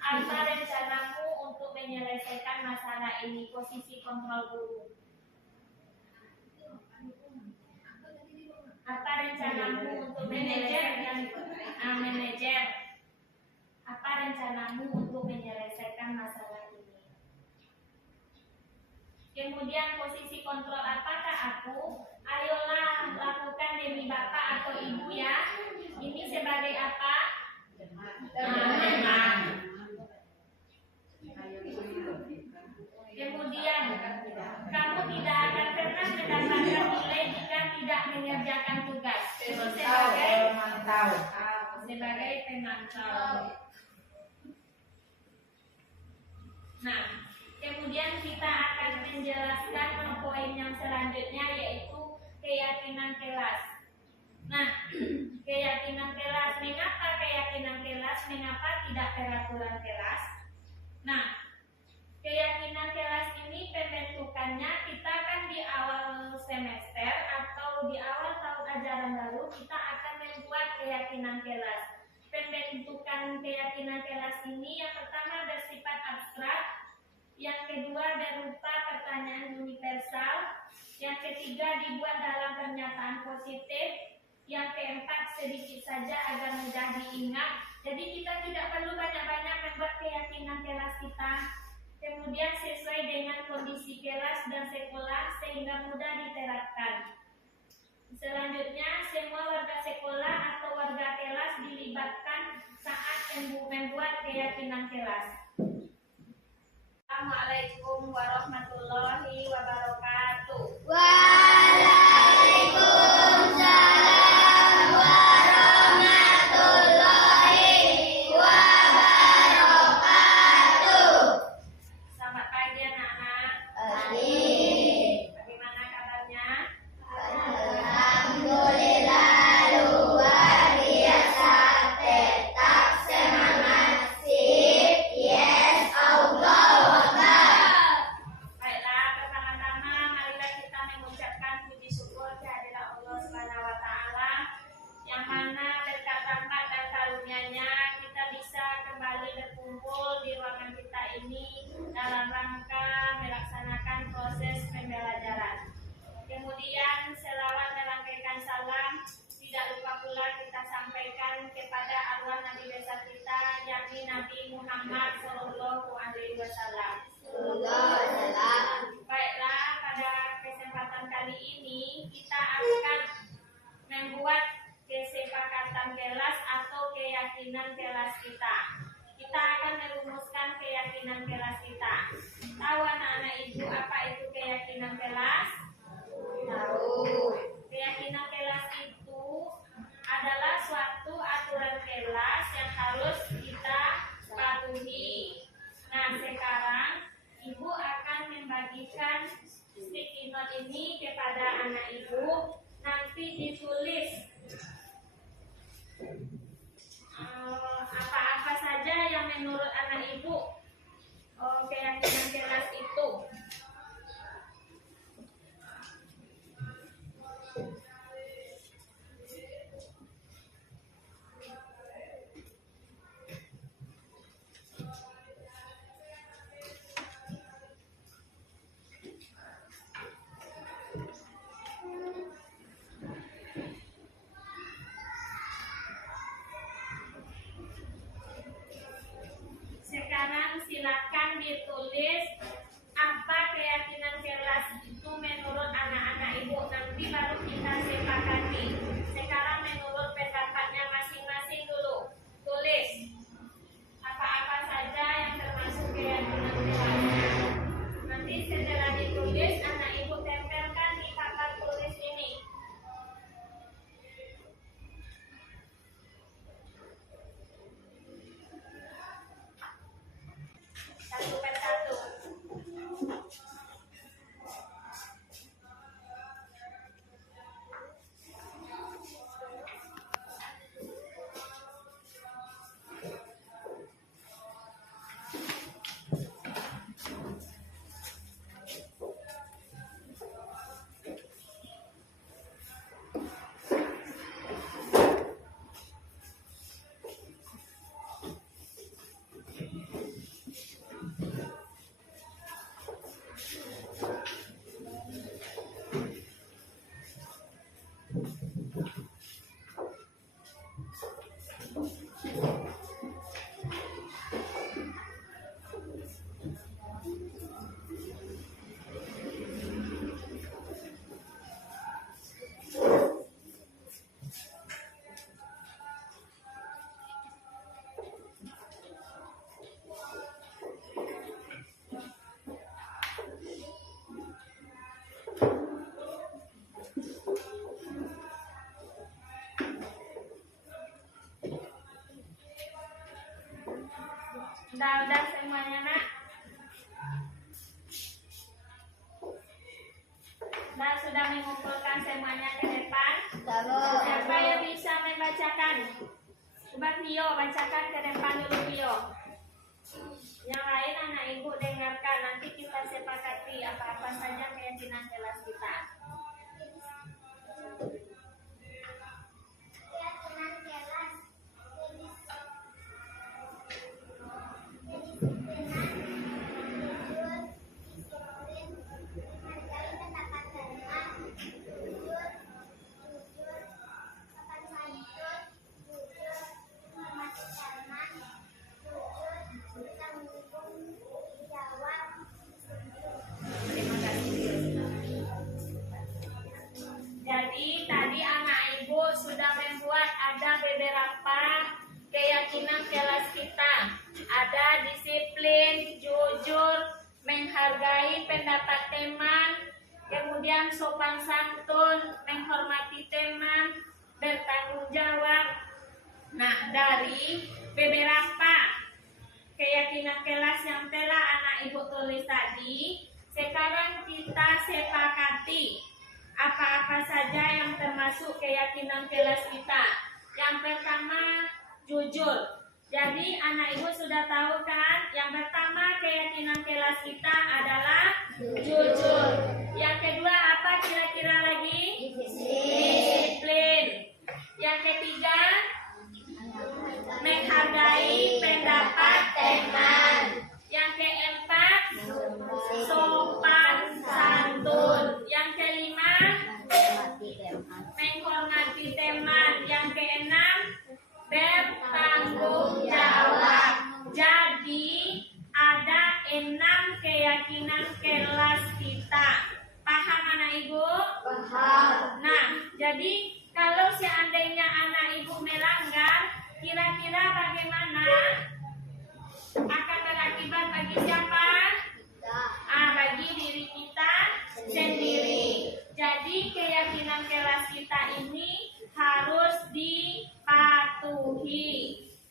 Apa rencanamu untuk menyelesaikan masalah ini? Posisi kontrol dulu. Apa rencanamu untuk menyelesaikan manajer? Apa rencanamu untuk menyelesaikan masalah ini? Kemudian posisi kontrol apakah aku? Ayolah lakukan demi bapak atau ibu ya. Ini sebagai apa? Teman. Kemudian kamu tidak akan pernah mendapatkan nilai jika tidak mengerjakan tugas. Sebagai pemantau. Nah, kemudian kita akan menjelaskan poin yang selanjutnya yaitu keyakinan kelas. Nah, keyakinan kelas. Mengapa keyakinan kelas? Mengapa tidak peraturan kelas? Nah, keyakinan kelas ini pembentukannya kita kan di awal semester atau di awal tahun ajaran baru kita akan membuat keyakinan kelas. Pembentukan keyakinan kelas ini yang pertama bersifat abstrak, yang kedua berupa pertanyaan universal, yang ketiga dibuat dalam pernyataan positif, yang keempat sedikit saja agar mudah diingat. Jadi kita tidak perlu banyak-banyak membuat keyakinan kelas kita. Kemudian sesuai dengan kondisi kelas dan sekolah sehingga mudah diterapkan. Selanjutnya semua warga sekolah atau warga kelas dilibatkan saat membuat keyakinan kelas. Assalamualaikum warahmatullahi wabarakatuh. Waalaikumsalam warahmatullahi wabarakatuh. Selamat pagi anak-anak. Pagi. Bagaimana kabarnya? Alhamdulillah luar biasa, tetap semangat, sip, yes, Allahu Akbar. Baiklah, pertama-tama marilah kita mengucapkan puji syukur keyakinan kelas kita. Kita akan merumuskan keyakinan kelas kita. Tahu anak-anak ibu apa itu keyakinan kelas? Tahu. Keyakinan kelas itu adalah suatu aturan kelas yang harus kita patuhi. Nah, sekarang ibu akan membagikan sticky note ini kepada anak ibu. Nanti ditulis apa-apa saja yang menurut anak ibu keyakinan kelas itu. Sekarang silakan ditulis apa keyakinan kelas itu menurut anak-anak ibu. Nanti baru kita sepakati. Sekarang menurut pendapatnya masing-masing dulu. Tulis apa-apa saja yang termasuk keyakinan kelas. Nanti setelah ditulis, anak ibu tempelkan di papan tulis ini. Satu persatu. Udah semuanya, Nak? Sudah mengumpulkan semuanya ke depan? Siapa yang bisa membacakan? Coba Vio, bacakan ke depan dulu Vio. Yang lain anak ibu dengarkan, nanti kita sepakati apa-apa saja keyakinan kelas kita. Keyakinan kelas Jadi tadi anak ibu sudah membuat ada beberapa keyakinan kelas kita. Ada disiplin, jujur, menghargai pendapat teman, kemudian sopan santun, menghormati teman, bertanggung jawab. Nah, dari beberapa keyakinan kelas yang telah anak ibu tulis tadi, sekarang kita sepakati apa-apa saja yang termasuk keyakinan kelas kita. Yang pertama, jujur. Jadi anak ibu sudah tahu kan? Yang pertama keyakinan kelas kita adalah jujur. Yang kedua apa kira-kira lagi? Disiplin. Yang ketiga, menghargai pendapat teman. Yang keempat, sopan santun. Yang kelima, menghormati teman. Yang keenam, bertanggung jawab. Jadi ada 6 keyakinan kelas kita. Paham anak ibu? Paham. Nah, jadi kalau seandainya anak ibu melanggar, Kira-kira bagaimana? Akan berakibat bagi siapa? Bagi diri kita sendiri. Jadi keyakinan kelas kita ini harus dipatuhi.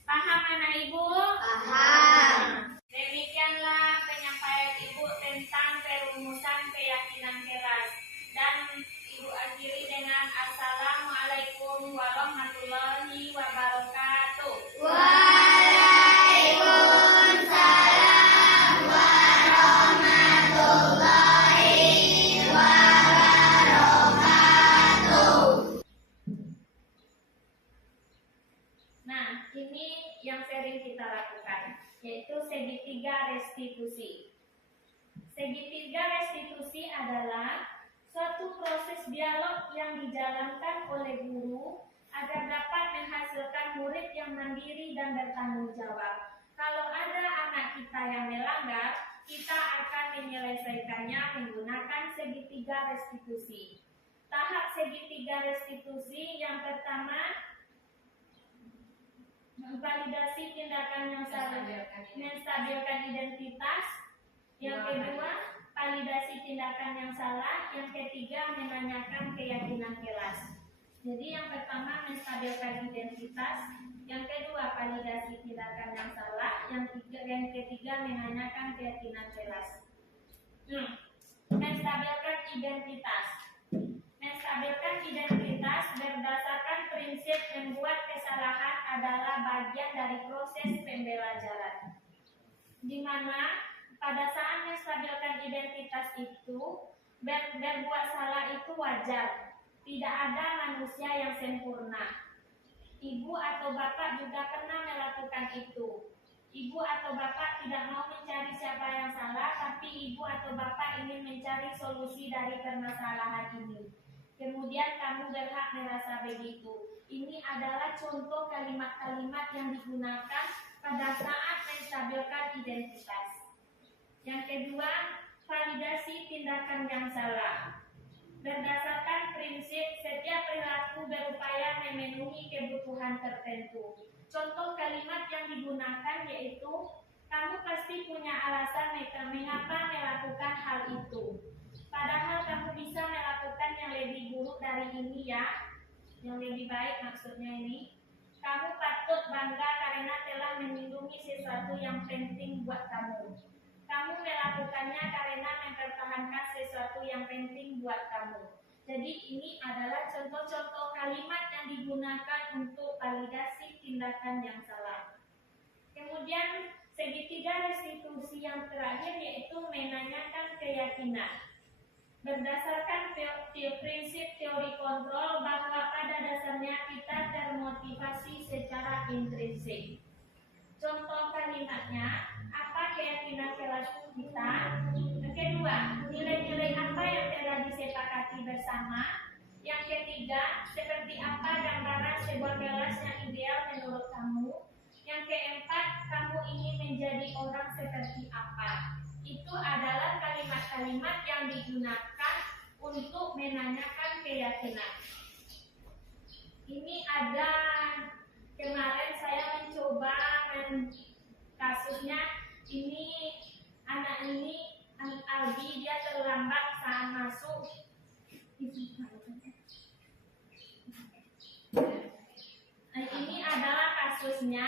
Paham anak Ibu? Paham. Demikianlah penyampaian Ibu tentang perumusan keyakinan kelas. Dan Ibu akhiri dengan Assalamualaikum warahmatullahi wabarakatuh. Waalaikumsalam warahmatullahi wabarakatuh. Nah, ini yang sering kita lakukan, yaitu segitiga restitusi. Segitiga restitusi adalah suatu proses dialog yang dijalankan oleh guru agar dapat menghasilkan murid yang mandiri dan bertanggung jawab. Kalau ada anak kita yang melanggar, kita akan menyelesaikannya menggunakan segitiga restitusi. Tahap segitiga restitusi yang pertama, validasi tindakan yang salah, menstabilkan identitas. Yang kedua, validasi tindakan yang salah. Yang ketiga, menanyakan keyakinan kelas. Jadi yang pertama, menstabilkan identitas. Yang kedua, validasi tindakan yang salah. Yang ketiga, menanyakan keyakinan kelas. Menstabilkan identitas. Menstabilkan identitas berdasarkan prinsip membuat kesalahan adalah bagian dari proses pembelajaran, di mana pada saat menstabilkan identitas itu berbuat salah itu wajar. Tidak ada manusia yang sempurna. Ibu atau bapak juga pernah melakukan itu. Ibu atau bapak tidak mau mencari siapa yang salah, tapi ibu atau bapak ingin mencari solusi dari permasalahan ini. Kemudian kamu berhak merasa begitu. Ini adalah contoh kalimat-kalimat yang digunakan pada saat menstabilkan identitas. Yang kedua, validasi tindakan yang salah. Berdasarkan prinsip setiap perilaku berupaya memenuhi kebutuhan tertentu. Contoh kalimat yang digunakan yaitu, kamu pasti punya alasan mengapa melakukan hal itu. Padahal kamu bisa melakukan yang lebih buruk dari ini ya. Yang lebih baik maksudnya ini. Kamu patut bangga karena telah melindungi sesuatu yang penting buat kamu. Kamu melakukannya karena mempertahankan sesuatu yang penting buat kamu. Jadi ini adalah contoh-contoh kalimat yang digunakan untuk validasi tindakan yang salah. Kemudian segitiga restitusi yang terakhir yaitu menanyakan keyakinan. Berdasarkan prinsip teori kontrol bahwa pada dasarnya kita termotivasi secara intrinsik. Contoh kalimatnya, apa keyakinan kelas kita? Kedua, nilai-nilai apa yang telah disepakati bersama? Yang ketiga, seperti apa gambaran sebuah kelas yang ideal menurut kamu? Yang keempat, kamu ingin menjadi orang seperti apa? Itu adalah kalimat-kalimat yang digunakan untuk menanyakan keyakinan. Ini ada, kemarin saya mencoba kasusnya, ini anak ini, anak Albi, dia terlambat saat masuk. Ini adalah kasusnya,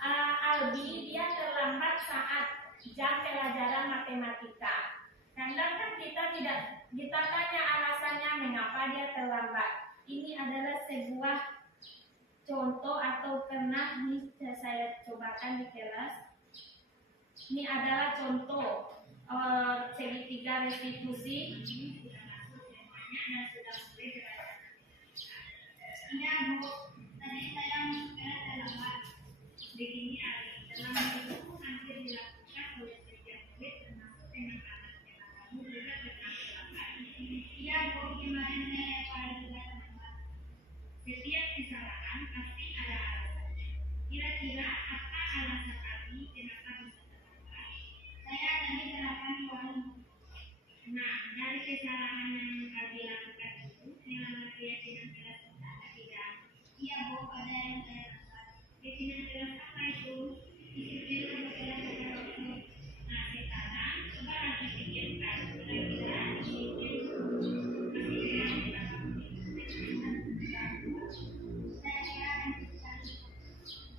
Albi dia terlambat saat jam pelajaran matematika. Kadang kan kita tanya alasannya mengapa dia terlambat. Ini adalah sebuah contoh atau pernah saya cobakan di kelas. Ini adalah contoh segitiga restitusi. Iya Bu, tadi saya terlambat. Begini dalam itu hampir dilakukan oleh setiap murid termasuk dengan anak-anak kamu juga pernah terlambat. Iya Bu, kemarin saya paling juga terlambat. Setiap kesalahan pasti ada alasannya. Kira-kira apa alasan kami kenapa bisa terlambat? Saya tadi terlambat warung. Nah, dari kesalahan yang kami lakukan itu, memang keyakinan kelas kita tidak. Iya Bu, ada yang saya lakukan. Definisi kelas apa itu? Disiplin adalah secara umum. Nah, sekarang coba lagi pikirkan kira-kira disiplin masih kreatif atau saya kira nanti sekali.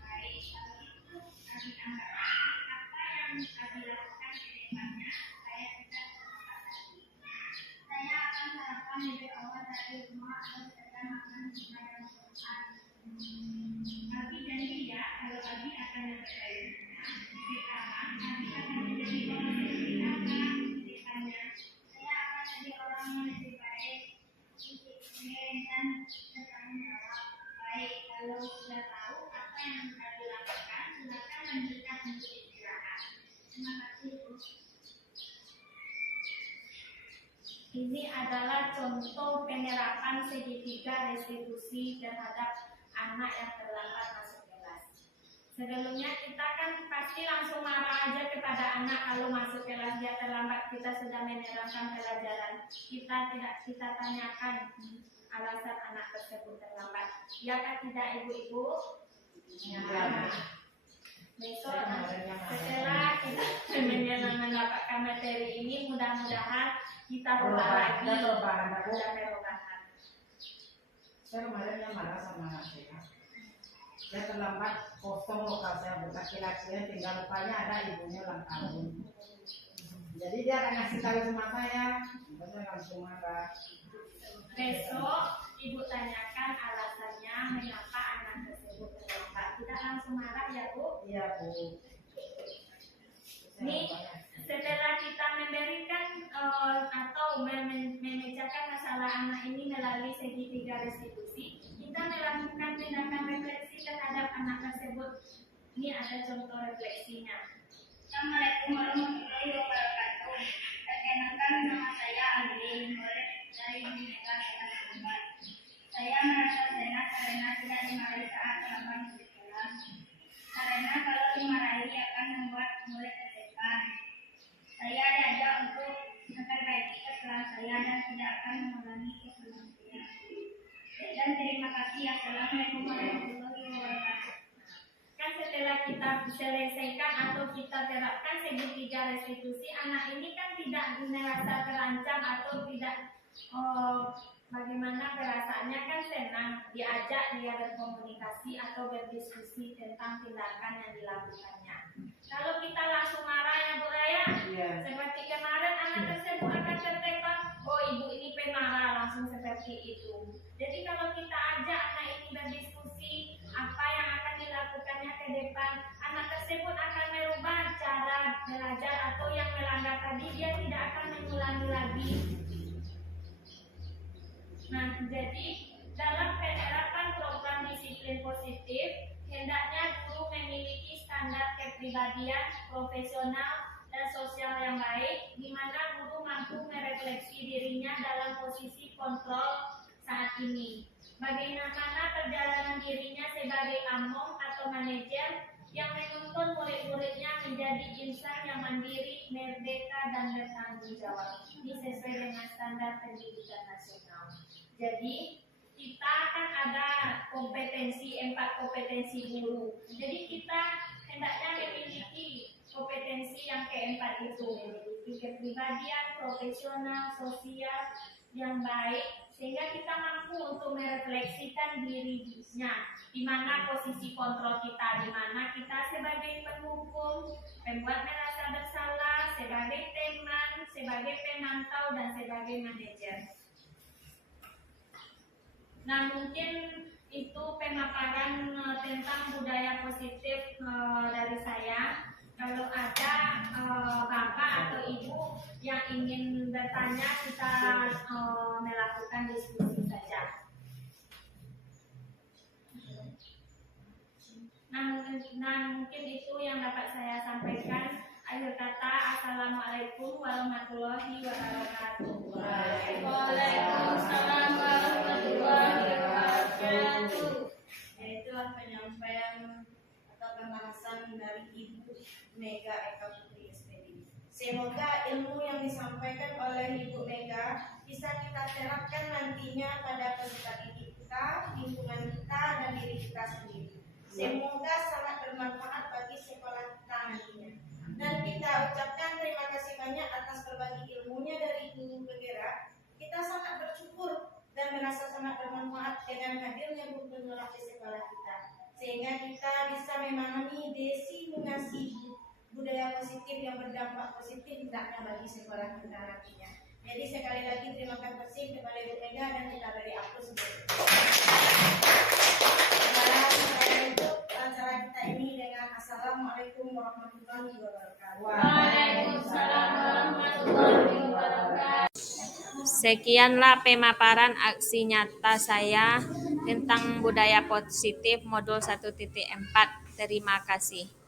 Baik, kalau itu kami anggap apa yang kami lakukan ke depannya supaya kita tetap lagi. Saya akan sarapan lebih awal dari rumah atau sedang makan membaca Quran. Abi janji ya, kalau Abi akan memperbaiki. Sekarang Abi akan menjadi orang yang lebih apa? Depannya, saya akan jadi orang yang lebih baik, disiplin dan bertanggung jawab. Baik, kalau sudah tahu apa yang harus dilakukan, silakan lanjutkan untuk istirahat. Terima kasih, Bu. Ini adalah contoh penerapan segitiga restitusi terhadap anak yang terlambat masuk kelas. Sebelumnya kita kan pasti langsung marah aja kepada anak kalau masuk kelas dia terlambat, kita sudah menerangkan pelajaran. Kita tanyakan alasan anak tersebut terlambat. Ya kan tidak ibu-ibu? Ya. Besok setelah kita mendapatkan materi ini, mudah-mudahan kita rubah lagi ada perubahan. Saya kemarin yang marah sama anak saya terlambat kosong lokal saya buka laki-lakinya, tinggal rupanya ada ibunya ulang tahun. Jadi dia akan ngasih tahu sama saya langsung marah. Besok ibu tanyakan alasannya mengapa anak tersebut terlambat. Tidak langsung marah ya Bu? Iya Bu. Ini setelah kita memberikan atau memecahkan masalah anak ini melalui segitiga restitusi, kita melakukan tindakan refleksi terhadap anak tersebut. Ini ada contoh refleksinya. Assalamualaikum warahmatullahi wabarakatuh. Perkenalkan, nama saya Aldi, murid dari Bhinneka Kelas 4. Saya merasa senang karena tidak dimarahi saat terlambat masuk kelas. Karena kalau dimarahi akan membuat murid tertekan. Saya diajak untuk memperbaiki kesalahan saya dan tidak akan mengulangi kesalahan saya. Dan terima kasih. Assalamualaikum warahmatullahi wabarakatuh. Kan setelah kita selesaikan atau kita terapkan segitiga restitusi, anak ini kan tidak merasa terancam atau tidak bagaimana perasaannya, kan senang diajak dia berkomunikasi atau berdiskusi tentang tindakan yang dilakukannya. Kalau kita langsung marah ya Bu Raya, seperti kemarin anak tersebut akan tertekan, oh ibu ini pemarah, langsung seperti itu. Jadi kalau kita ajak anak ini berdiskusi apa yang akan dilakukannya ke depan, anak tersebut akan merubah cara belajar atau yang melanggar tadi dia tidak akan mengulangi lagi. Nah, jadi dalam penerapan program disiplin positif, hendaknya guru memiliki standar kepribadian, profesional, dan sosial yang baik, di mana guru mampu merefleksi dirinya dalam posisi kontrol saat ini. Bagaimana perjalanan dirinya sebagai among atau manajer yang menuntun murid-muridnya menjadi insan yang mandiri, merdeka, dan bertanggung jawab. Ini sesuai dengan standar pendidikan nasional. Jadi kita akan ada kompetensi, 4 kompetensi guru. Jadi kita hendaknya memiliki kompetensi yang keempat itu, memiliki kepribadian, profesional, sosial yang baik, sehingga kita mampu untuk merefleksikan dirinya, di mana posisi kontrol kita, di mana kita sebagai penghukum, pembuat merasa bersalah, sebagai teman, sebagai pemantau, dan sebagai manajer. Nah, mungkin itu pemaparan tentang budaya positif dari saya. Kalau ada bapak atau ibu yang ingin bertanya, kita melakukan diskusi saja. Nah, mungkin itu yang dapat saya sampaikan. Akhir kata, assalamualaikum warahmatullahi wabarakatuh. Waalaikumsalam warahmatullahi wabarakatuh. Itulah penyampaian atau pembahasan dari Ibu Mega Eka Putri SPD. Semoga ilmu yang disampaikan oleh Ibu Mega bisa kita terapkan nantinya pada peserta didik kita, lingkungan kita, dan diri kita sendiri. Semoga sehingga kita bisa memahami definisi budaya positif yang berdampak positif hendaknya bagi sekolah kita nantinya. Jadi sekali lagi terima kasih kepada Ibu Mega dan kita beri aplaus. Dan saya tutup acara kita ini dengan Assalamualaikum warahmatullahi wabarakatuh. Waalaikumsalam warahmatullahi wabarakatuh. Sekianlah pemaparan aksi nyata saya tentang budaya positif modul 1.4. Terima kasih.